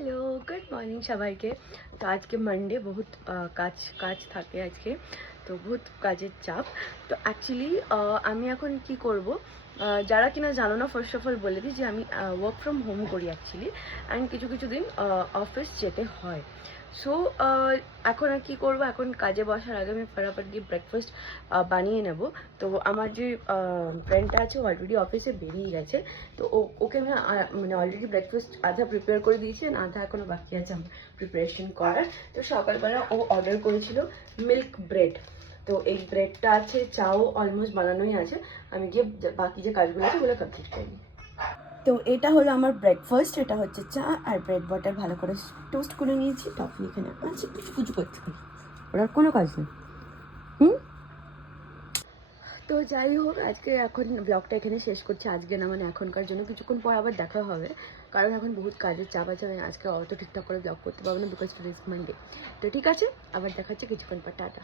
Hello, good morning সবাইকে। তো আজকে মানডে, বহুত কাজ থাকে আজকে, তো বহুত কাজের চাপ। তো অ্যাকচুয়ালি আমি এখন কি করব, যারা কিনা জানো না, ফার্স্ট অফ অল বলে দিই যে আমি ওয়ার্ক ফ্রম হোম করি অ্যাকচুয়ালি, অ্যান্ড কিছু দিন অফিস যেতে হয়। সো এখন আর কী করবো, এখন কাজে বসার আগে আমি ফটাফট গিয়ে ব্রেকফাস্ট বানিয়ে নেব। তো আমার যে ফ্রেন্ডটা আছে অলরেডি অফিসে বেরিয়ে গেছে, তো ওকে আমি মানে অলরেডি ব্রেকফাস্ট আধা প্রিপেয়ার করে দিয়েছি, আধা এখনো বাকি আছে আমার প্রিপারেশন করার। তো সকালবেলা ও অর্ডার করেছিল মিল্ক ব্রেড, তো এই ব্রেডটা আছে, চাও অলমোস্ট বানানোই আছে, আমি গিয়ে বাকি যে কাজগুলো আছে ওগুলো কমপ্লিট করি। তো এটা হলো আমার ব্রেকফাস্ট, এটা হচ্ছে চা আর ব্রেড বাটার ভালো করে টোস্ট করে নিয়েছি। টফি এখানে আছে, কিছু করতে পারি, ওটার কোনো কাজ নেই। তো যাই হোক, আজকে এখন ব্লগটা এখানে শেষ করছি, আজকে না মানে এখনকার জন্য। কিছুক্ষণ পর আবার দেখা হবে, কারণ এখন বহুত কাজের চাপ আছে, আমি আজকে অত ঠিকঠাক করে ব্লগ করতে পারবো না, বিকজ টুডে ইজ মানডে। তো ঠিক আছে, আবার দেখা হচ্ছে কিছুক্ষণ পর, টাটা।